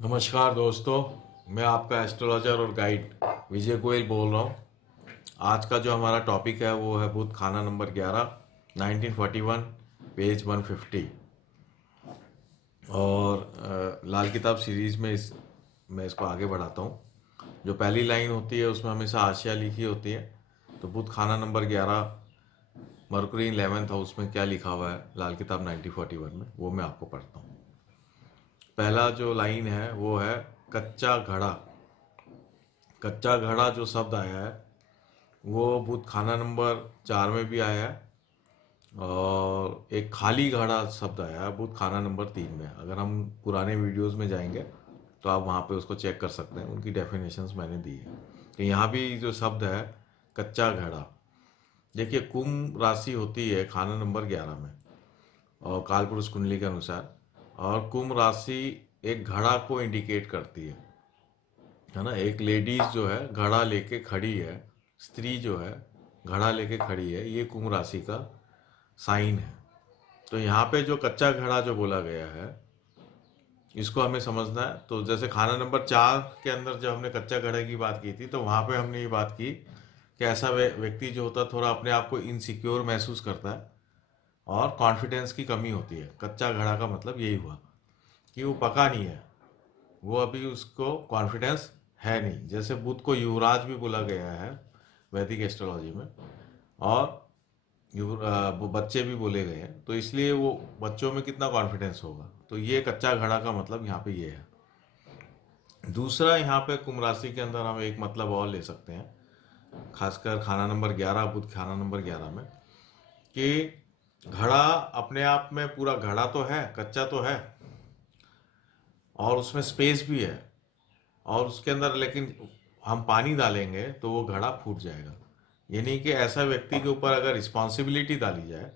नमस्कार दोस्तों, मैं आपका एस्ट्रोलॉजर और गाइड विजय गोयल बोल रहा हूँ। आज का जो हमारा टॉपिक है वो है बुध खाना नंबर 11, 1941, पेज 150। और लाल किताब सीरीज में मैं इसको आगे बढ़ाता हूँ। जो पहली लाइन होती है उसमें हमेशा आशिया लिखी होती है। तो बुध खाना नंबर 11, मरकुरी इन 11th हाउस में क्या लिखा हुआ है लाल किताब 1941 में, वो मैं आपको पढ़ता हूँ। पहला जो लाइन है वो है कच्चा घड़ा। कच्चा घड़ा जो शब्द आया है वो बुध खाना नंबर 4 में भी आया है, और एक खाली घड़ा शब्द आया है बुध खाना नंबर 3 में। अगर हम पुराने वीडियोस में जाएंगे तो आप वहाँ पे उसको चेक कर सकते हैं, उनकी डेफिनेशंस मैंने दी है। तो यहाँ भी जो शब्द है कच्चा घड़ा, देखिए कुंभ राशि होती है खाना नंबर 11 में और काल पुरुष कुंडली के अनुसार, और कुंभ राशि एक घड़ा को इंडिकेट करती है ना। एक लेडीज जो है घड़ा लेके खड़ी है, स्त्री जो है घड़ा लेके खड़ी है, ये कुंभ राशि का साइन है। तो यहाँ पे जो कच्चा घड़ा जो बोला गया है इसको हमें समझना है। तो जैसे खाना नंबर 4 के अंदर जब हमने कच्चा घड़े की बात की थी तो वहाँ पे हमने ये बात की कि ऐसा व्यक्ति जो होता है थोड़ा अपने आप को इनसिक्योर महसूस करता है और कॉन्फिडेंस की कमी होती है। कच्चा घड़ा का मतलब यही हुआ कि वो पका नहीं है, वो अभी उसको कॉन्फिडेंस है नहीं। जैसे बुध को युवराज भी बोला गया है वैदिक एस्ट्रोलॉजी में, और वो बच्चे भी बोले गए हैं, तो इसलिए वो बच्चों में कितना कॉन्फिडेंस होगा। तो ये कच्चा घड़ा का मतलब यहाँ पे ये है। दूसरा, यहाँ पे कुंभ राशि के अंदर हम एक मतलब और ले सकते हैं, खासकर खाना नंबर 11, बुध खाना नंबर 11 में, कि घड़ा अपने आप में पूरा घड़ा तो है, कच्चा तो है, और उसमें स्पेस भी है, और उसके अंदर लेकिन हम पानी डालेंगे तो वो घड़ा फूट जाएगा। यानी कि ऐसा व्यक्ति के ऊपर अगर रिस्पॉन्सिबिलिटी डाली जाए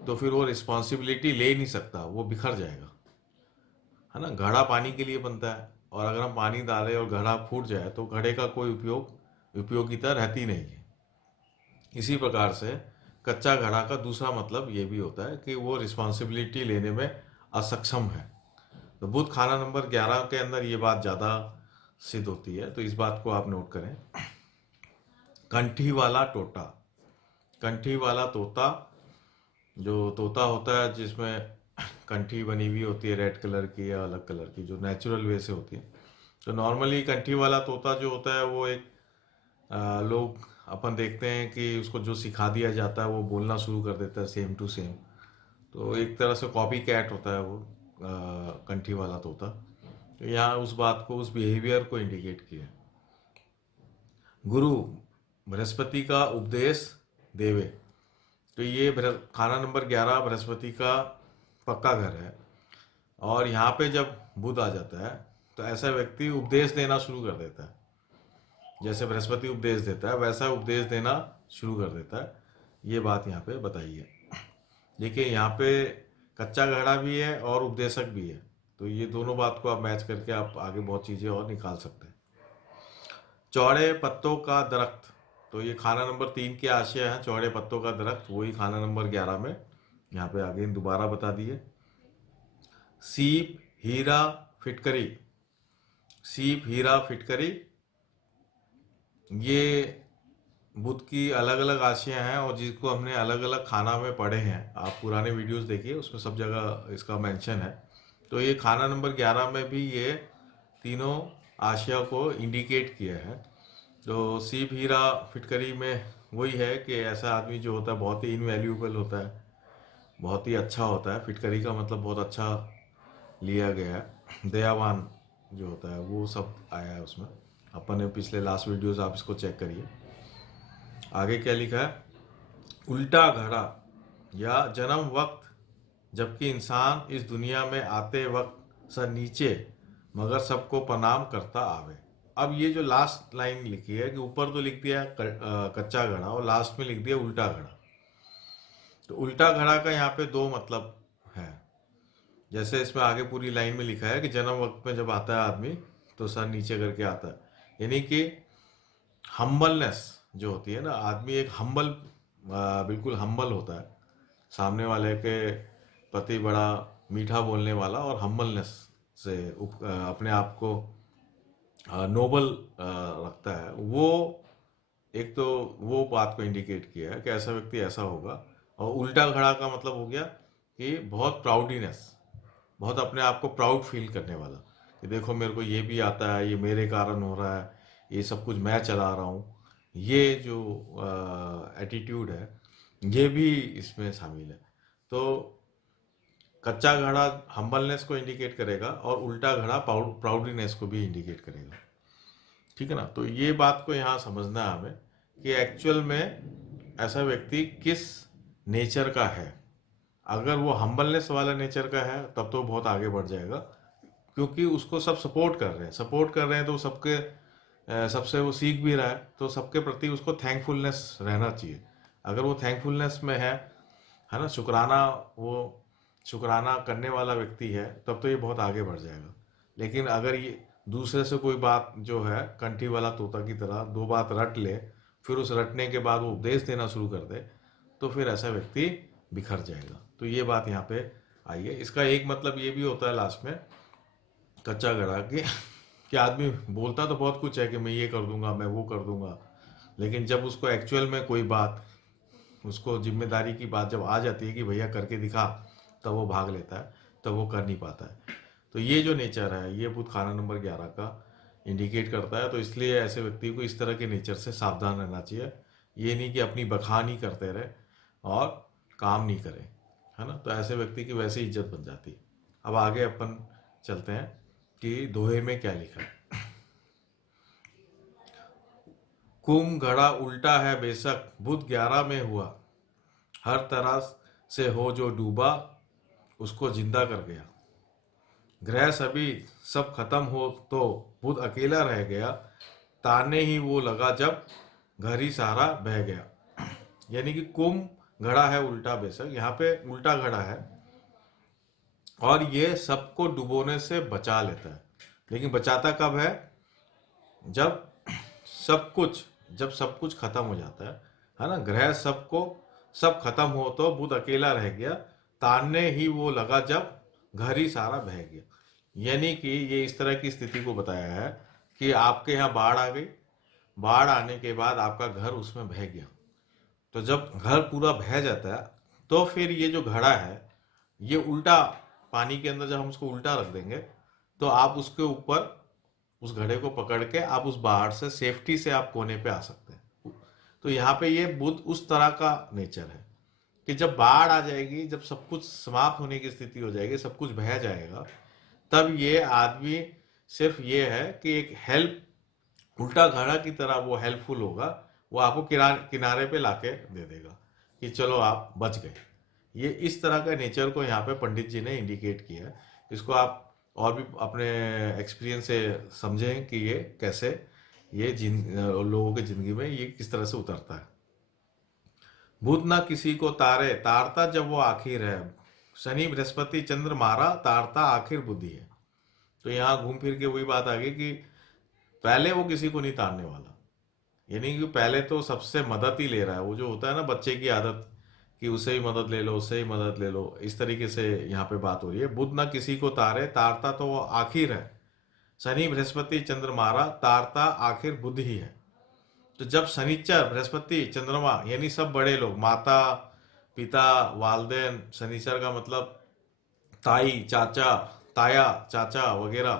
तो फिर वो रिस्पॉन्सिबिलिटी ले नहीं सकता, वो बिखर जाएगा, है ना। घड़ा पानी के लिए बनता है, और अगर हम पानी डालें और घड़ा फूट जाए तो घड़े का कोई उपयोगिता रहती नहीं है। इसी प्रकार से कच्चा घड़ा का दूसरा मतलब ये भी होता है कि वो रिस्पॉन्सिबिलिटी लेने में असक्षम है। तो बुध खाना नंबर 11 के अंदर ये बात ज़्यादा सिद्ध होती है, तो इस बात को आप नोट करें। कंठी वाला टोटा, कंठी वाला तोता, जो तोता होता है जिसमें कंठी बनी हुई होती है रेड कलर की या अलग कलर की, जो नेचुरल वे से होती है। तो नॉर्मली कंठी वाला तोता जो होता है वो एक लोग अपन देखते हैं कि उसको जो सिखा दिया जाता है वो बोलना शुरू कर देता है सेम टू सेम। तो एक तरह से कॉपी कैट होता है वो कंठी वाला तोता। तो यहाँ उस बात को, उस बिहेवियर को इंडिकेट किया। गुरु बृहस्पति का उपदेश देवे, तो ये खाना नंबर 11 बृहस्पति का पक्का घर है, और यहाँ पे जब बुध आ जाता है तो ऐसा व्यक्ति उपदेश देना शुरू कर देता है। जैसे बृहस्पति उपदेश देता है वैसा उपदेश देना शुरू कर देता है। ये बात यहाँ पे बताई है। देखिए यहाँ पे कच्चा घड़ा भी है और उपदेशक भी है, तो ये दोनों बात को आप मैच करके आप आगे बहुत चीज़ें और निकाल सकते हैं। चौड़े पत्तों का दरख्त, तो ये खाना नंबर 3 के आशय है, चौड़े पत्तों का दरख्त, वही खाना नंबर 11 में यहाँ पे आगे दोबारा बता दिए। सीप हीरा फिटकरी, सीप हीरा फिटकरी, ये बुध की अलग अलग आशियाँ हैं और जिसको हमने अलग अलग खाना में पढ़े हैं। आप पुराने वीडियोस देखिए, उसमें सब जगह इसका मेंशन है। तो ये खाना नंबर 11 में भी ये तीनों आशिया को इंडिकेट किया है। तो सीप हीरा फिटकरी में वही है कि ऐसा आदमी जो होता है बहुत ही इनवैल्यूएबल होता है, बहुत ही अच्छा होता है। फिटकरी का मतलब बहुत अच्छा लिया गया है, दयावान जो होता है वो सब आया है उसमें। अपन ने पिछले लास्ट वीडियोस आप इसको चेक करिए। आगे क्या लिखा है, उल्टा घड़ा या जन्म वक्त, जबकि इंसान इस दुनिया में आते वक्त सर नीचे मगर सबको प्रणाम करता आवे। अब ये जो लास्ट लाइन लिखी है कि ऊपर तो लिख दिया कच्चा घड़ा और लास्ट में लिख दिया उल्टा घड़ा। तो उल्टा घड़ा का यहाँ पे दो मतलब है। जैसे इसमें आगे पूरी लाइन में लिखा है कि जन्म वक्त में जब आता है आदमी तो सर नीचे करके आता है, यानी कि हम्बलनेस जो होती है ना, आदमी एक हम्बल, बिल्कुल हम्बल होता है, सामने वाले के प्रति बड़ा मीठा बोलने वाला और हम्बलनेस अपने आप को नोबल रखता है, वो एक तो वो बात को इंडिकेट किया है कि ऐसा व्यक्ति ऐसा होगा। और उल्टा घड़ा का मतलब हो गया कि बहुत प्राउडीनेस, बहुत अपने आप को प्राउड फील करने वाला, कि देखो मेरे को ये भी आता है, ये मेरे कारण हो रहा है, ये सब कुछ मैं चला रहा हूँ। ये जो एटीट्यूड है, ये भी इसमें शामिल है। तो कच्चा घड़ा हम्बलनेस को इंडिकेट करेगा और उल्टा घड़ा प्राउडीनेस को भी इंडिकेट करेगा। ठीक है ना। तो ये बात को यहाँ समझना है हमें कि एक्चुअल में ऐसा व्यक्ति किस नेचर का है। अगर वो हम्बलनेस वाला नेचर का है तब तो बहुत आगे बढ़ जाएगा, क्योंकि उसको सब सपोर्ट कर रहे हैं, तो सबके सबसे वो सीख भी रहा है, तो सबके प्रति उसको थैंकफुलनेस रहना चाहिए। अगर वो थैंकफुलनेस में है ना, शुक्राना, वो शुक्राना करने वाला व्यक्ति है, तब तो ये बहुत आगे बढ़ जाएगा। लेकिन अगर ये दूसरे से कोई बात जो है कंठी वाला तोता की तरह दो बात रट ले, फिर उस रटने के बाद वो उपदेश देना शुरू कर दे, तो फिर ऐसा व्यक्ति बिखर जाएगा। तो ये बात यहाँ पे आई है। इसका एक मतलब ये भी होता है लास्ट में, कच्चा घड़ा, कि आदमी बोलता तो बहुत कुछ है कि मैं ये कर दूंगा, मैं वो कर दूंगा, लेकिन जब उसको एक्चुअल में कोई बात, उसको जिम्मेदारी की बात जब आ जाती है कि भैया करके दिखा, तब वो भाग लेता है, तब वो कर नहीं पाता है। तो ये जो नेचर है, ये बुध खाना नंबर 11 का इंडिकेट करता है। तो इसलिए ऐसे व्यक्ति को इस तरह के नेचर से सावधान रहना चाहिए। ये नहीं कि अपनी बखान ही करते रहे और काम नहीं करे, है ना। तो ऐसे व्यक्ति की वैसे ही इज्जत बन जाती है। अब आगे अपन चलते हैं कि दोहे में क्या लिखा है। कुंभ घड़ा उल्टा है बेशक, बुध 11 में हुआ, हर तरह से हो जो डूबा, उसको जिंदा कर गया। ग्रह सभी सब खत्म हो तो बुध अकेला रह गया, ताने ही वो लगा जब घर ही सारा बह गया। यानी कि कुंभ घड़ा है उल्टा, बेशक यहाँ पे उल्टा घड़ा है, और ये सबको डुबोने से बचा लेता है। लेकिन बचाता कब है? जब सब कुछ खत्म हो जाता है ना। ग्रह सबको सब खत्म हो तो बुध अकेला रह गया, तानने ही वो लगा जब घर ही सारा बह गया। यानी कि ये इस तरह की स्थिति को बताया है कि आपके यहाँ बाढ़ आ गई, बाढ़ आने के बाद आपका घर उसमें बह गया। तो जब घर पूरा बह जाता है, तो फिर ये जो घड़ा है, ये उल्टा पानी के अंदर जब हम उसको उल्टा रख देंगे, तो आप उसके ऊपर उस घड़े को पकड़ के आप उस बाढ़ से सेफ्टी से आप कोने पे आ सकते हैं। तो यहाँ पे ये बुध उस तरह का नेचर है कि जब बाढ़ आ जाएगी, जब सब कुछ समाप्त होने की स्थिति हो जाएगी, सब कुछ बह जाएगा, तब ये आदमी सिर्फ ये है कि एक हेल्प, उल्टा घड़ा की तरह वो हेल्पफुल होगा, वो आपको किनारे पे लाके दे देगा कि चलो आप बच गए। ये इस तरह का नेचर को यहाँ पे पंडित जी ने इंडिकेट किया है। इसको आप और भी अपने एक्सपीरियंस से समझें कि ये कैसे ये लोगों की जिंदगी में ये किस तरह से उतरता है। बुध ना किसी को तारे, तारता जब वो आखिर है। शनि बृहस्पति चंद्र मारा, तारता आखिर बुद्धि है। तो यहाँ घूम फिर के वही बात आ गई कि पहले वो किसी को नहीं तारने वाला, यानी कि पहले तो सबसे मदद ही ले रहा है। वो जो होता है ना बच्चे की आदत, कि उससे ही मदद ले लो, उससे ही मदद ले लो, इस तरीके से यहाँ पे बात हो रही है। बुध ना किसी को तारे, तारता तो वो आखिर है। शनि बृहस्पति चंद्र मारा, तारता आखिर बुध ही है। तो जब शनिचर बृहस्पति चंद्रमा यानी सब बड़े लोग, माता पिता वालदेन, शनिचर का मतलब ताई चाचा, ताया चाचा वगैरह,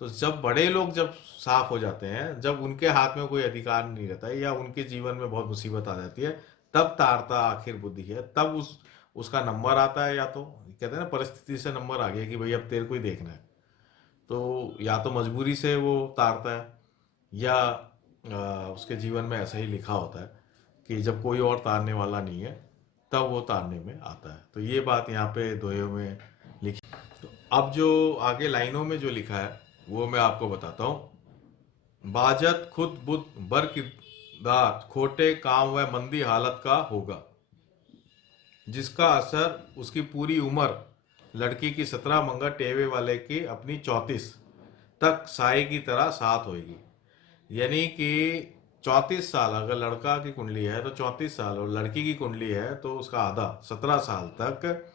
तो जब बड़े लोग जब साफ हो जाते हैं, जब उनके हाथ में कोई अधिकार नहीं रहता है या उनके जीवन में बहुत मुसीबत आ जाती है, तब तारता आखिर बुद्धि है। तब उसका नंबर आता है, या तो कहते हैं ना परिस्थिति से नंबर आ गया कि भाई अब तेरे को ही देखना है। तो या तो मजबूरी से वो तारता है, या उसके जीवन में ऐसा ही लिखा होता है कि जब कोई और तारने वाला नहीं है, तब वो तारने में आता है। तो ये बात यहाँ पे दोहेयों में लिखी। तो अब जो आगे लाइनों में जो लिखा है वो मैं आपको बताता हूँ। बाजत खुद बुध बर किरदार, खोटे काम व मंदी हालत का होगा, जिसका असर उसकी पूरी उम्र, लड़की की 17 मंगल टेवे वाले की अपनी 34 तक साई की तरह साथ होगी। यानी कि 34 साल अगर लड़का की कुंडली है तो 34 साल, और लड़की की कुंडली है तो उसका आधा 17 साल तक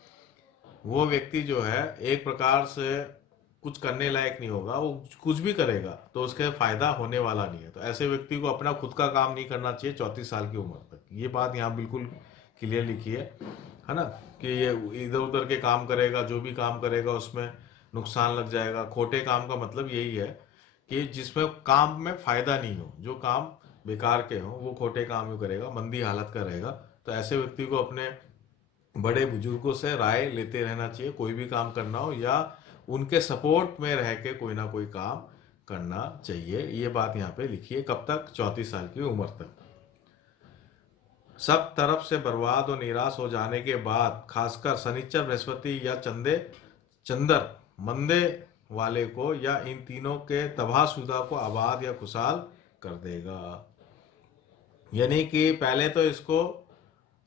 वो व्यक्ति जो है एक प्रकार से कुछ करने लायक नहीं होगा, वो कुछ भी करेगा तो उसका फायदा होने वाला नहीं है। तो ऐसे व्यक्ति को अपना खुद का काम नहीं करना चाहिए 34 साल की उम्र तक। ये बात यहाँ बिल्कुल क्लियर लिखी है ना, कि ये इधर उधर के काम करेगा, जो भी काम करेगा उसमें नुकसान लग जाएगा। खोटे काम का मतलब यही है कि जिसमें काम में फायदा नहीं हो, जो काम बेकार के हो वो खोटे काम ही करेगा, मंदी हालत का रहेगा। तो ऐसे व्यक्ति को अपने बड़े बुजुर्गों से राय लेते रहना चाहिए, कोई भी काम करना हो, या उनके सपोर्ट में रह के कोई ना कोई काम करना चाहिए। ये बात यहाँ पे लिखी है। कब तक? 34 साल की उम्र तक। सब तरफ से बर्बाद और निराश हो जाने के बाद खासकर शनिचर, बृहस्पति या चंदर मंदे वाले को या इन तीनों के तबाहशुदा को आबाद या खुशहाल कर देगा। यानी कि पहले तो इसको,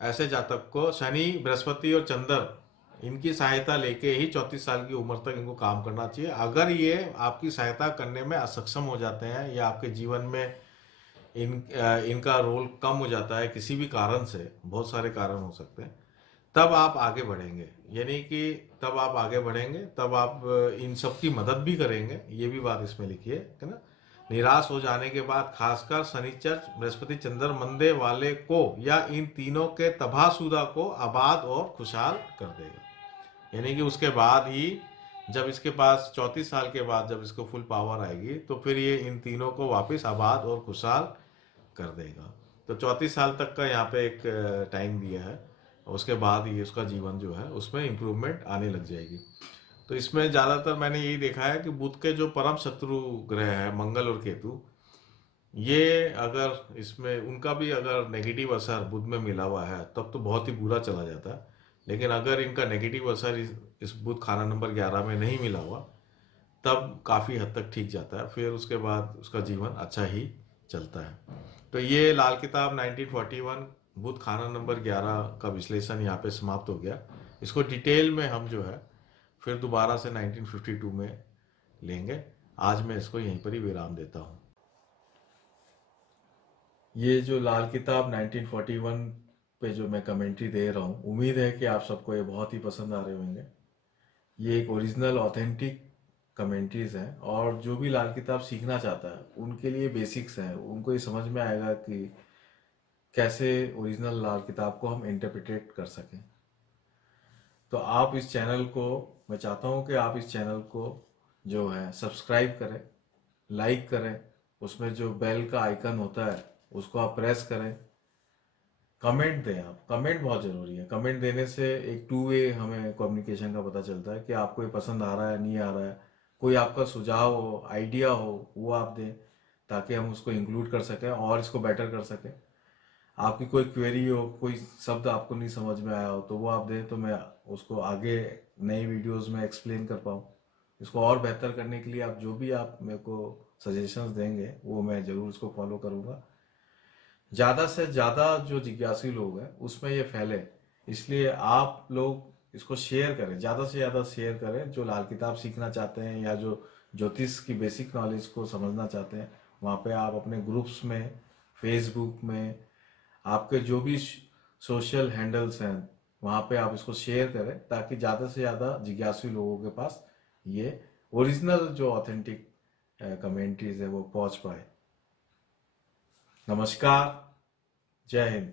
ऐसे जातक को शनि, बृहस्पति और चंद्र इनकी सहायता लेके ही 34 साल की उम्र तक इनको काम करना चाहिए। अगर ये आपकी सहायता करने में असक्षम हो जाते हैं या आपके जीवन में इनका रोल कम हो जाता है किसी भी कारण से, बहुत सारे कारण हो सकते हैं, तब आप आगे बढ़ेंगे। यानी कि तब आप आगे बढ़ेंगे, तब आप इन सब की मदद भी करेंगे। ये भी बात इसमें लिखी है ना। निराश हो जाने के बाद खासकर शनिचर, बृहस्पति, चंद्र मंदे वाले को या इन तीनों के तबाहशुदा को आबाद और खुशहाल कर देगा। यानी कि उसके बाद ही, जब इसके पास 34 साल के बाद जब इसको फुल पावर आएगी, तो फिर ये इन तीनों को वापस आबाद और खुशहाल कर देगा। तो 34 साल तक का यहाँ पे एक टाइम दिया है, उसके बाद ये उसका जीवन जो है उसमें इम्प्रूवमेंट आने लग जाएगी। तो इसमें ज़्यादातर मैंने यही देखा है कि बुध के जो परम शत्रु ग्रह है मंगल और केतु, ये अगर इसमें उनका भी अगर नेगेटिव असर बुध में मिला हुआ है तब तो बहुत ही बुरा चला जाता है। लेकिन अगर इनका नेगेटिव असर इस बुध खाना नंबर 11 में नहीं मिला हुआ, तब काफ़ी हद तक ठीक जाता है, फिर उसके बाद उसका जीवन अच्छा ही चलता है। तो ये लाल किताब 1941 बुध खाना नंबर 11 का विश्लेषण यहाँ पे समाप्त हो गया। इसको डिटेल में हम जो है फिर दोबारा से 1952 में लेंगे। आज मैं इसको यहीं पर ही विराम देता हूँ। ये जो लाल किताब 1941 पे जो मैं कमेंट्री दे रहा हूँ, उम्मीद है कि आप सबको ये बहुत ही पसंद आ रहे होंगे। ये एक ओरिजिनल ऑथेंटिक कमेंट्रीज हैं, और जो भी लाल किताब सीखना चाहता है उनके लिए बेसिक्स हैं, उनको ये समझ में आएगा कि कैसे ओरिजिनल लाल किताब को हम इंटरप्रिटेट कर सकें। तो आप इस चैनल को, मैं चाहता हूँ कि आप इस चैनल को जो है सब्सक्राइब करें, लाइक करें, उसमें जो बेल का आइकन होता है उसको आप प्रेस करें, कमेंट दें। आप कमेंट बहुत ज़रूरी है। कमेंट देने से एक टू वे हमें कम्युनिकेशन का पता चलता है कि आपको ये पसंद आ रहा है, नहीं आ रहा है। कोई आपका सुझाव हो, आइडिया हो, वो आप दें ताकि हम उसको इंक्लूड कर सकें और इसको बेटर कर सकें। आपकी कोई क्वेरी हो, कोई शब्द आपको नहीं समझ में आया हो, तो वो आप दें तो मैं उसको आगे नई वीडियोस में एक्सप्लेन कर पाऊँ। इसको और बेहतर करने के लिए आप जो भी आप मेरे को सजेशंस देंगे वो मैं ज़रूर उसको फॉलो करूँगा। ज़्यादा से ज़्यादा जो जिज्ञासु लोग हैं उसमें ये फैले, इसलिए आप लोग इसको शेयर करें, ज़्यादा से ज़्यादा शेयर करें। जो लाल किताब सीखना चाहते हैं या जो ज्योतिष की बेसिक नॉलेज को समझना चाहते हैं, वहाँ पे आप अपने ग्रुप्स में, फेसबुक में, आपके जो भी सोशल हैंडल्स हैं वहाँ पे आप इसको शेयर करें, ताकि ज़्यादा से ज़्यादा जिज्ञासु लोगों के पास ये ओरिजिनल जो ऑथेंटिक कमेंट्रीज है वो पहुँच पाए। नमस्कार, जय हिंद।